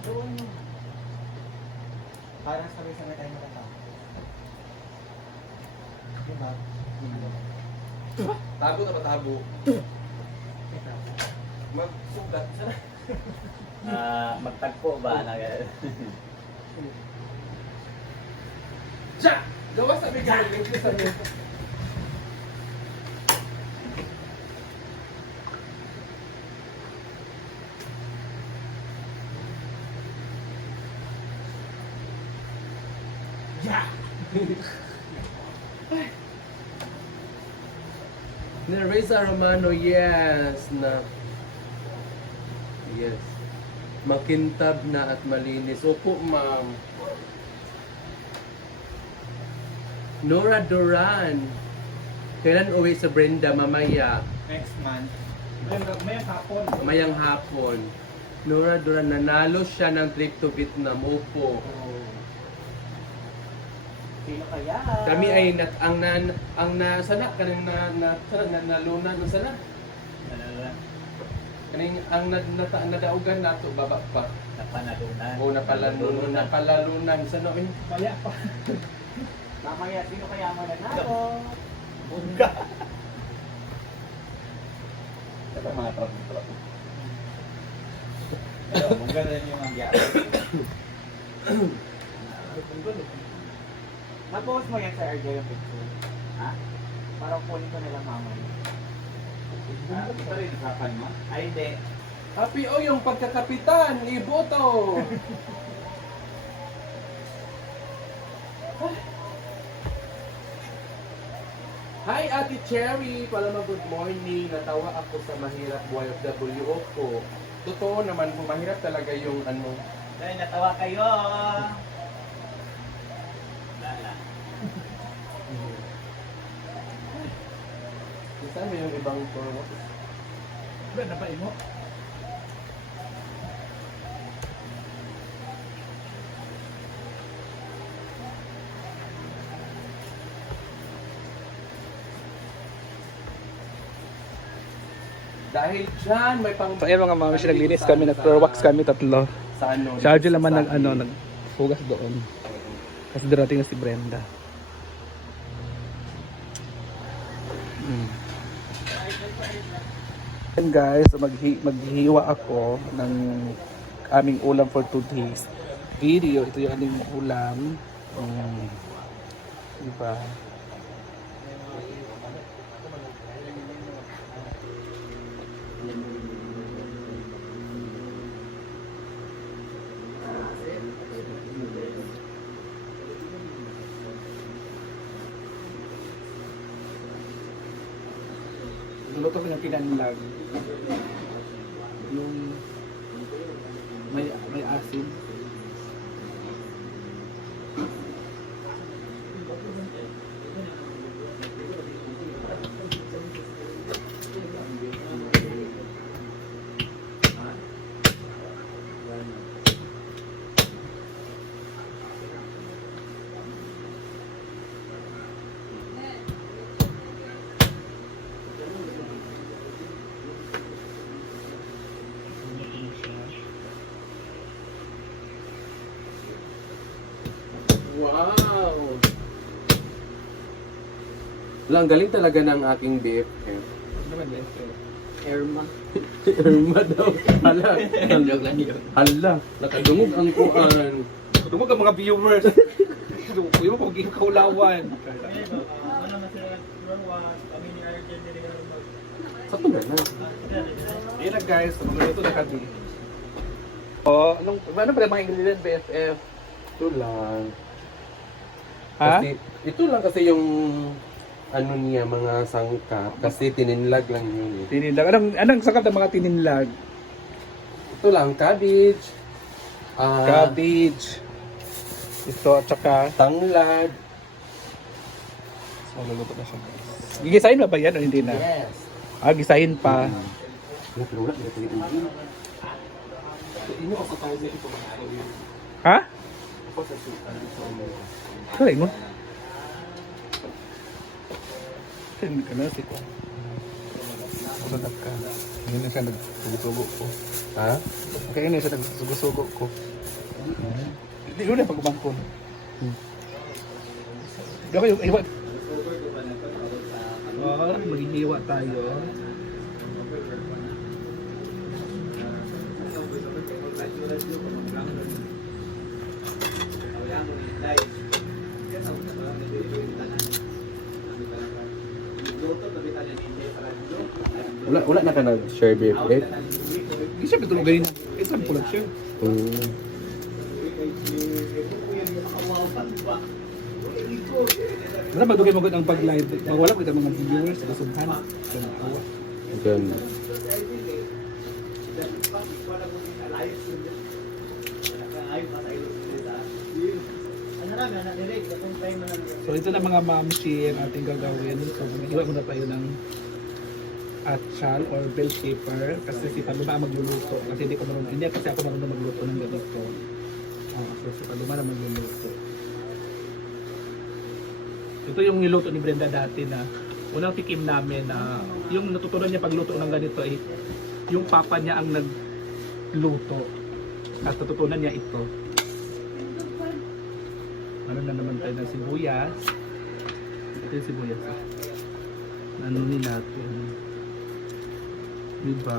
doon yung... Parang sabay-sabay tayo matatapos. Diba? Tago na ba tabo? Magsugat. Sana. Magtagpo ba na Siya! Gawa sa bigay. Sa bigay. Yeah! Nereza Romano, yes na. Yes. Makintab na at malinis. Opo, ma'am. Nora Duran. Kailan uwi sa Brenda? Mamaya. Next month. Mayang hapon. Mamayang hapon. Nora Duran, nanalo siya ng trip to Vietnam. Opo. Sino kaya? Kami ay sana kaning nalunan no sana. Kaning ang nadaugan nato baba pa. napanalunan. O napalalunan sa no. Kaya pa. Mamaya, sino kaya mo nanalo? Bunga. Ito mga trapo. Pero bunga na rin yung mangyari. Napost mo yan sa RJ yung picture. Ha? Parang kunin ko nila mamaya. Ito rin usapan mo? Ay, hindi. Happy o yung pagkakapitan, iboto. Hi Ate Cherry, palama good morning. Natawa ako sa mahirap buhay of WO ko. Totoo naman po, mahirap talaga yung ano. Dahil natawa kayo. Lala. Saan mo yung ibang tour? Ba, napain mo? Dahil dyan, may pang... So ayun mga mami, naglinis kami, nag-floor wax kami tatlo. Sa ano? Si Arjun naman naghugas doon. Kasi darating na si Brenda. And guys, so maghihiwa ako ng aming ulam for today's video. Ito yung aming ulam. Diba? Luto ko ng kinanlag. Yung may asin. Wow! Ang galing talaga ng aking BFF. Erma. Irma daw. Hala. Joke lang yun. Hala. Nakadungog ang kuan. Dumog ang mga viewers. Yung mo pagiging kaulawan. Sakto na lang. Ayan na guys, magluto na kami. Oh, ano pala mga ingredient BFF? Ito lang. Ha? Kasi, ito lang kasi yung ano niya, mga sangkap. Kasi tininlag lang yun. Tininlag. Anong sakap ng mga tininlag? Ito lang, cabbage. Cabbage. Ito at saka Tanglad. so, luluto na siya guys. Gigisahin na ba yan o hindi na? Yes. Gisahin pa. Wala, Ino ako sa tawag ito mga Ha? ako sa sutan. Kalay mo. Hindi ka na siko. Sunod ka. Hindi na siya nagsugo-sugo ko. Ha? Kaya na siya nagsugo-sugo ko. Hindi ko na pag-ubangkon. Gawin yung iwan. Oh, maghihiwa tayo. Wala na ka nag-share BFF? Hindi siya bitulog ganyan. Ito ang pulag siya. Wala ba dugay magod ang pag-live? Wala ko mga viewers sa kasumhan. Ganda. So ito na mga mamshi ang ating gagawin. So iwan ko na tayo ng atchal or bell pepper kasi si Paloma ang magluluto kasi hindi kasi ako marunong magluto ng ganito. So si Paloma na magluluto. Ito yung niluto ni Brenda dati na unang tikim namin na yung natutunan niya pagluto ng ganito ay yung papa niya ang nagluto at natutunan niya ito. Ano na naman tayo ng sibuyas. Ito yung sibuyas. Nanunin natin. Diba?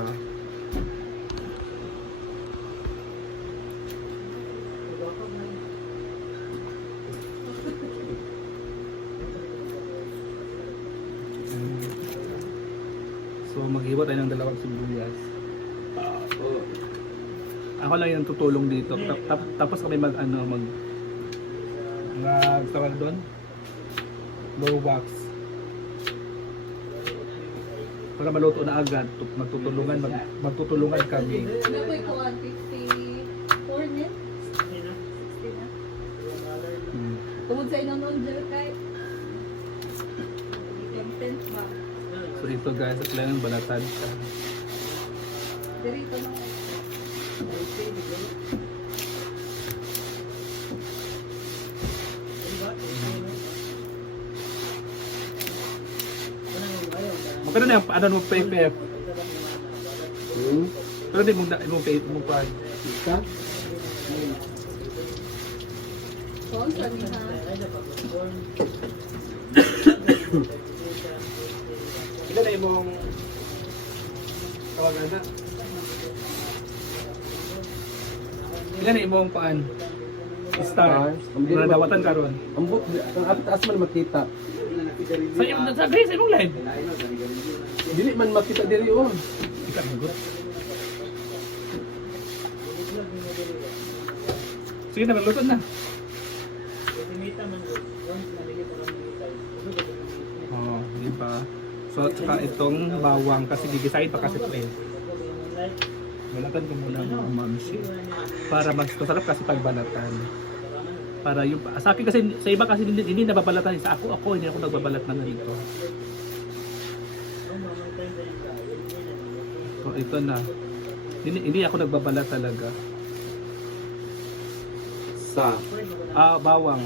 So maghiwa tayo ng dalawang sibuyas. Ako lang yung tutulong dito. Tapos kami tawag doon? Low wax. Para maluto na agad, magtutulungan kami. Ano po ito? 54 net? 60 na? Tungod sa inong non-gel kahit content ba? So ito guys, at lang balatan siya. Dirito na. Magkano na yung ano mo PPF? Pero di mong PPF mo pa. Isa? Sponsor ni ha? Ilan na yung tawagan na? Ilan na yung paan? Star. Nadawatan ka ron. Ang taas man makita. Sa Grace, anong live? Dili man makita diri oh. Ika magot. Sige na, magluto na. Oh, di ba? So, tsaka itong bawang kasi gigisahin pa kasi ito eh. Balatan ko muna ng mamsi. Para mas masarap kasi pagbalatan. Para yung sa akin kasi sa iba kasi hindi nababalatan, sa ako hindi ako nagbabalat ng ganito. So ito na. Hindi ako nagbabalat talaga. Sa Bawang.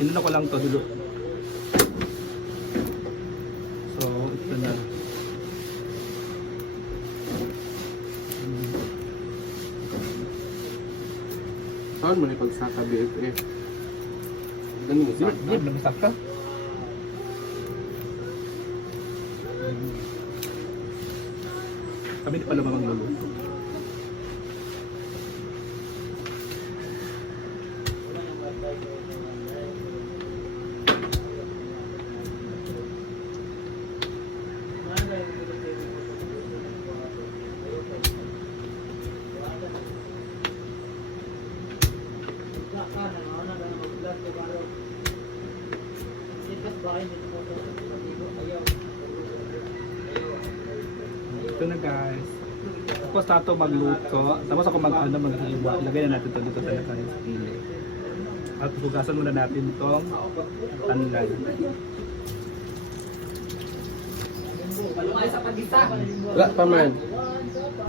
Inuna ko lang to dulu. So ito na. saan mo ni pagsaka BFF? Ganun mo saka? Di ba nasaka? Kami di pala magluluto. Ito na guys. Tapos nato magluto. Tapos ako maghiwa. Lagay na natin ito dito talaga sa gilid. At hugasan muna natin itong tanlay. Wala pa man.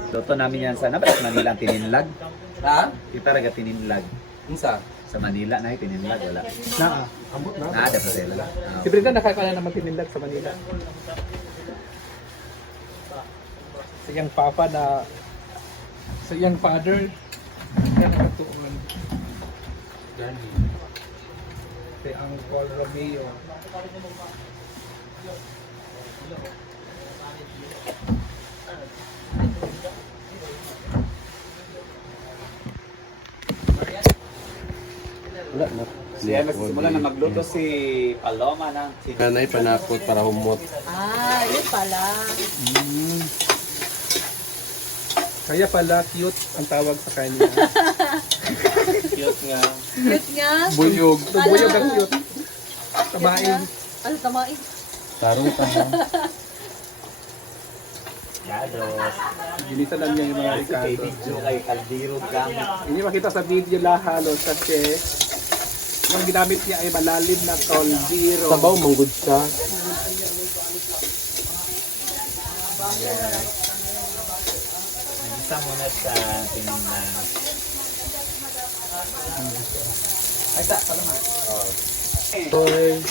Luto namin yan sa Nabas, Manila ang tininlag. Ha? Kita raga tininlag. Unsa? Sa Manila na tininlag, wala. Naa. Ambot na. Ada pa sila. Si Brenda nakakala naman tinindag sa Manila. sa iyang papa na sa iyang father na nakatuon. Gani. Si Uncle Romeo. Wala na. Siya magsisimula na magluto si Paloma ng Kanay panakot para humot. Ah, yun pala. Kaya pala cute ang tawag sa kanya. cute nga. Cute nga. Buyog. Buyog ang cute. Tamain. Ano, tamain? Tarong ka ha. Yados. Ginisa lang niya yung mga Kay Ricardo. video kay Caldero gamit. Hindi makita sa video lang halos kasi yung ginamit niya ay malalim na caldero. Sabaw manggod ka. Isa muna sa tinignan. Ay, Paloma. Toy.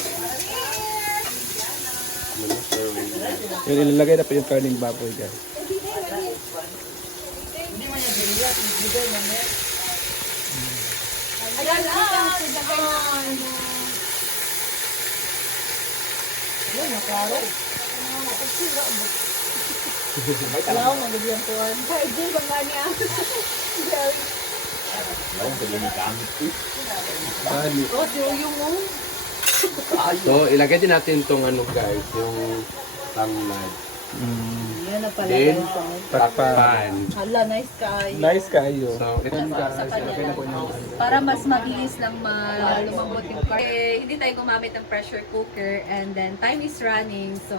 Yung ilalagay na pa yung karning baboy dyan. Ayan lang. Yan, naklaro. Wala akong magagyan ko. Hindi, bang nga niya. Alam ko din gamit. Oh, yung mo. So, ilagay din natin tong ano guys, yung tanglad. Yan na pala. Then, Takpan. takpan. Hala, nice kayo. Nice kayo. So, ito Sa kanya. Para mas mabilis lang lumambot yung curry. Hindi tayo gumamit ng pressure cooker and then time is running. So,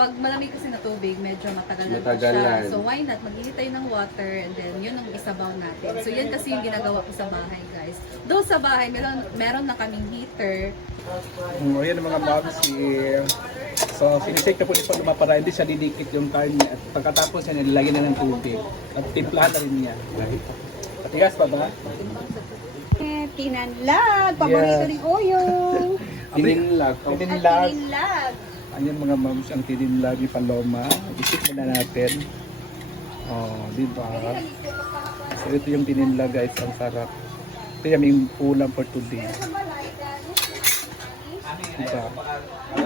pag malamig kasi na tubig, medyo matagalan pa siya. Matagalan. So, why not? Mag-init tayo ng water and then yun ang isabaw natin. So, yan kasi yung ginagawa ko sa bahay, guys. Though sa bahay, meron na kaming heater. Ayan ang mga moms. So, sinisake na po ni Paloma para hindi siya didikit yung time niya. At pagkatapos niya, nilagyan na ng tubig. At timplahan na rin niya. Patigas pa ba? Tinanlag! Paborito ni Oyong! Tininlag. Tininlag. Tinanlag! Ayan mga moms, ang tininlag ni Paloma. Isip muna natin. Oh, di ba? So, ito yung tininlag guys. Ang sarap. Ito yung ulam for today. Diba?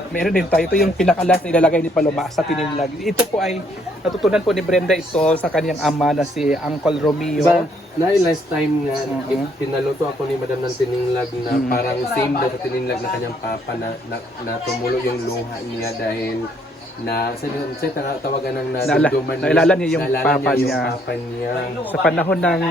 Meron din tayo. Ito yung pinakalas na ilalagay ni Paloma sa tininlag. Ito po ay natutunan po ni Brenda ito sa kanyang ama na si Uncle Romeo. Diba, last time nga, pinaluto ako ni Madam ng tininlag na parang same daw sa tininlag na kanyang papa na tumulo yung luha niya dahil na sa tawagan ng nadumduman naalala niya yung naalala papa niya. niya. Yung papa niya. Sa panahon ng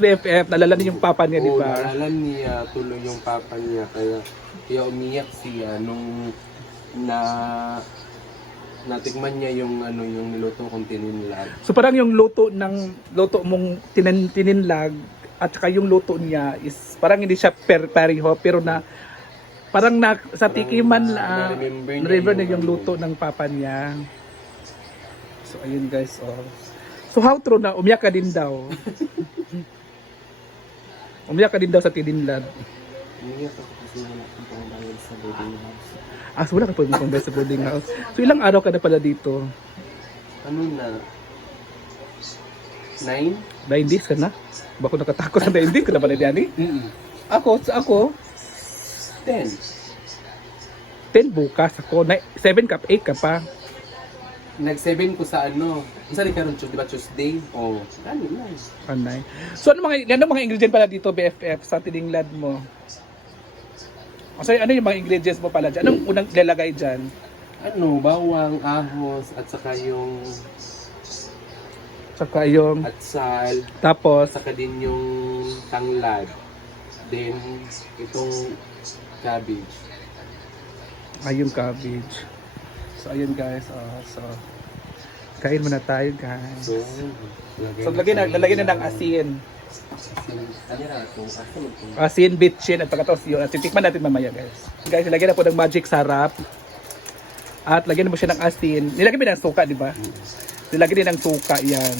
BFF, nalala niya yung papa niya, di Oo, ba? naalala niya tuloy yung papa niya kaya umiyak siya nung natikman niya yung yung niluto kong tininlag. So parang yung luto mong tininlag at saka yung luto niya is parang hindi siya pareho pero na parang sa tikiman na-remember niya yung luto ng papa niya. So ayun guys, oh. So how true na umiyak ka din daw. Umiyak ka din daw sa tininlag. Umiyak ako kasi wala akong pangbayad sa boarding house. So wala ka po yung sa boarding house. So ilang araw ka na pala dito? Ano na? 9? 9 days ka na? Bako nakatakot sa 9 days ka na pala diyan eh? Ako 10. 10 bukas ako. 7 ka, 8 ka pa. Nag-7 ko sa Isa rin karon di ba Tuesday? Oh, ano na. Anay. So ano mga ingredient pala dito BFF sa tininglad mo? So ano yung mga ingredients mo pala dyan? Anong unang ilalagay dyan? Bawang, ahos, at saka yung Saka yung atsal, tapos at saka din yung tanglad. Then, itong cabbage. yung cabbage. So ayun guys, so kain muna tayo guys. So lalagyan na ng asin. Asin, bitchin, at pagkatapos yun. At titikman natin mamaya guys. Guys, lagyan na po ng magic sarap. At lagyan mo siya ng asin. Nilagyan mo ng suka, di ba? Nilagyan din ng suka, yan.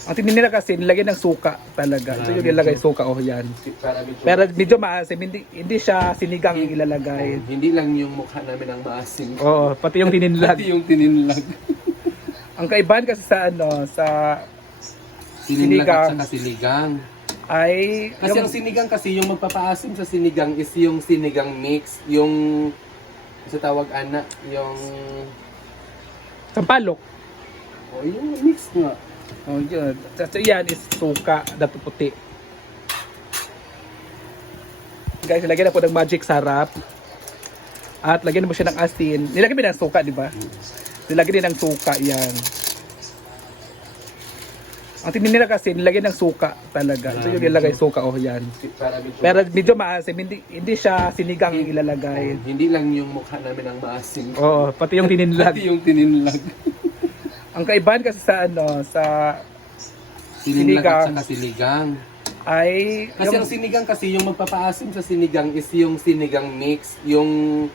Ang tininira kasi nilagyan ng suka talaga. So yung nilagay suka yan. Para medyo, Pero medyo maasim, hindi siya sinigang ang ilalagay. hindi lang yung mukha namin ang maasim. Oo, pati yung tininlag. Pati yung tininlag. Ang kaibahan kasi sa sa Tininlag at Sinigang. saka sinigang. ay Kasi ang sinigang kasi yung magpapaasim sa sinigang is yung sinigang mix, yung sa tawag ana, yung sampalok. yung mix nga. Oh, yun. So yan is suka, dato puti. Guys, lagyan na po ng magic sarap. At lagyan mo siya ng asin. Nilagyan mo ng suka, di ba? Nilagyan din ng suka yan. Ang tininira kasi nilagyan ng suka talaga. So yung nilagay suka yan. Para medyo, Pero medyo maasim, hindi siya sinigang ang ilalagay. hindi lang yung mukha namin ang maasim. Oo, pati yung tininlag. Pati yung tininlag. Ang kaibahan kasi sa sa Tininlag at Sinigang. saka sinigang. ay Kasi ang sinigang kasi yung magpapaasim sa sinigang is yung sinigang mix, yung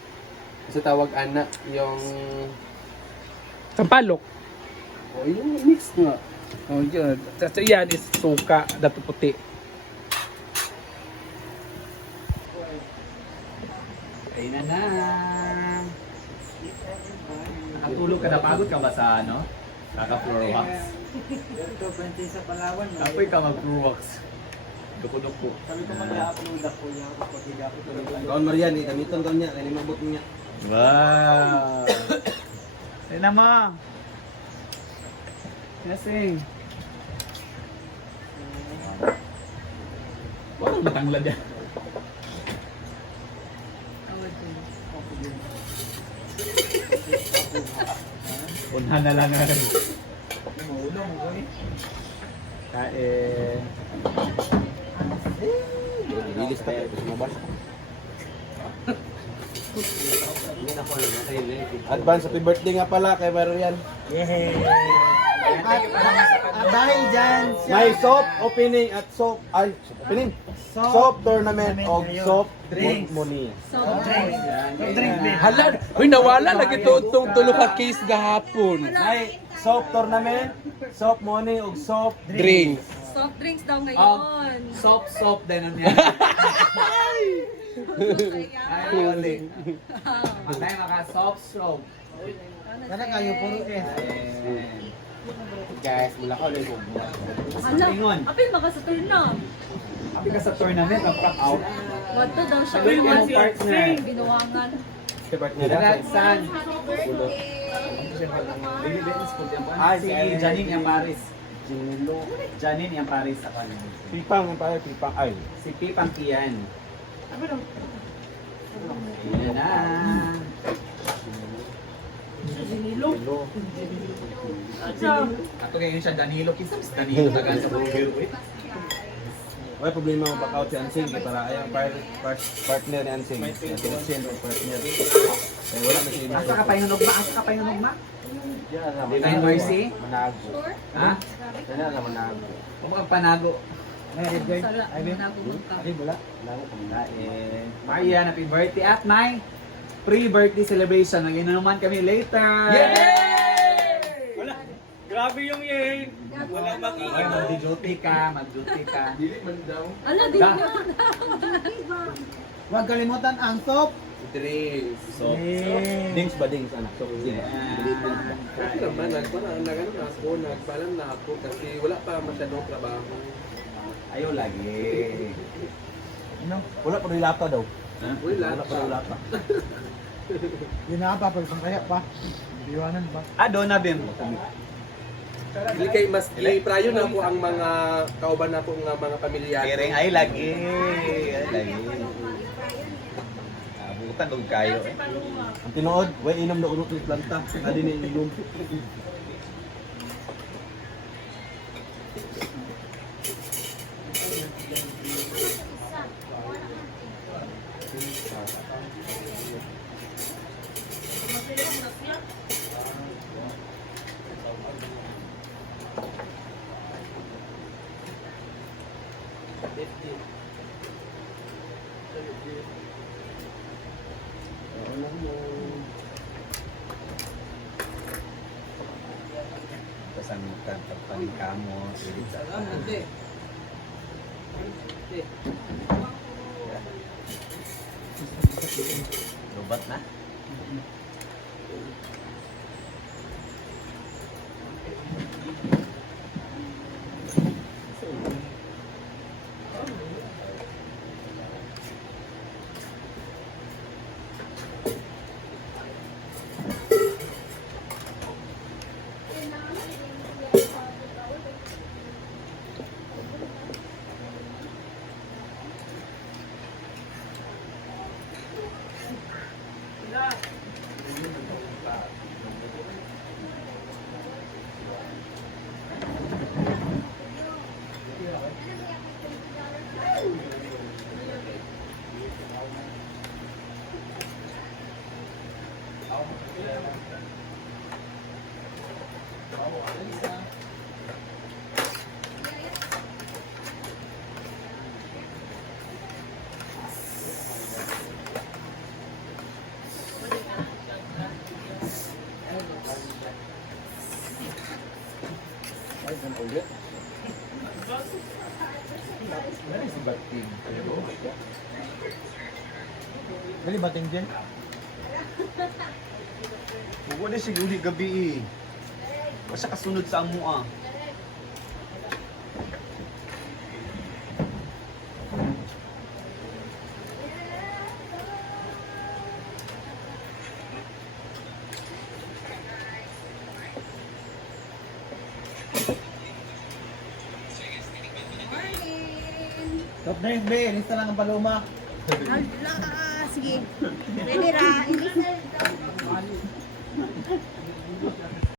sa tawag ana, yung sampalok. yung mix nga. Oh, yun. So yan is suka, dato puti. Ayun na. Nakatulog ka na, pagod ka ba sa ano? Kaka-floor wax? Ito, Pwente sa Palawan. Apoy ka mag-floor wax. Duko-duko. Sabi ko mag-upload ako niya. Kapag hindi ako tuloy. Kaon Marian, gamiton daw niya, kaya mabot niya. Wow! Say na mo! Yasing! Walang matanglad yan. Punhan na lang nga. Kain. Lilis pa tayo, sumabas. Advance happy birthday nga pala kay Marian. At dahil dyan, May soap opening at soap opening. Soap tournament of soap Drinks. money. Soft drink. Hala, huy nawala lagi itong tulo ka case gahapon. May soap tournament, soap money ug soap Drinks. Soft drinks daw ngayon. Sop din ang yan. Ay, uli. Matay maka-soft soap. Sana kayo puro guys, mula ka ulit. Hala, Ingon. apil baka sa turno. Happy ka sa tournament, ang out. Wato daw siya. Sabi ko yung partner. Binuwangan. Happy birthday. San? Ay, Si Janine yung Paris. Janine yung Paris sa kanya. Pipang ang tayo, pipang ay. Si Pipang Kian. Ayan na. Ato ngayon siya Danilo. Kinsa si Danilo na gansa mo pero eh. Wala problema mo back-out si Ansing kaya para ayang partner ni Ansing. Ansing ang partner. Kaya wala na siya. Asa ka pa yung nugma? Asa ka pa yung nugma? Divine Mercy? Manago. Ha? Yan na manago. Kung panago. Sala. Nagumog ka. Wala. Manago panglain. Marian, happy birthday at my pre-birthday celebration. Nag-inuman kami later. Grabe yung yay! Wala Ay, mag-duty ka, mag-duty ka. Dili man daw. Ala, di Da. na. Huwag kalimutan ang soap. Drinks. So, Dings ba dings anak? So, Kasi naman, nagano na ako, nagbalan na ako kasi wala pa masyadong trabaho. ayaw lagi. Ano? Wala pa rin lata daw. Wala Wala pa rin lata. Yun na pa, pag kaya pa. Iwanan pa. Doon na, Bim. Dili kay mas i-prayo na po ang mga kauban na po nga mga pamilyado. Kiring ay lagi. Ay lagi. Abutan kung kayo eh. Ang tinuod, way inom na urot ng planta. Adi ni ilum. sa paningkamo. Lubat na? Dali bating dyan. Huwag na siguro gabi eh. Basta kasunod sa amo ah. Top na yung be, lista lang ang paluma. Hala, sige. Ready ra.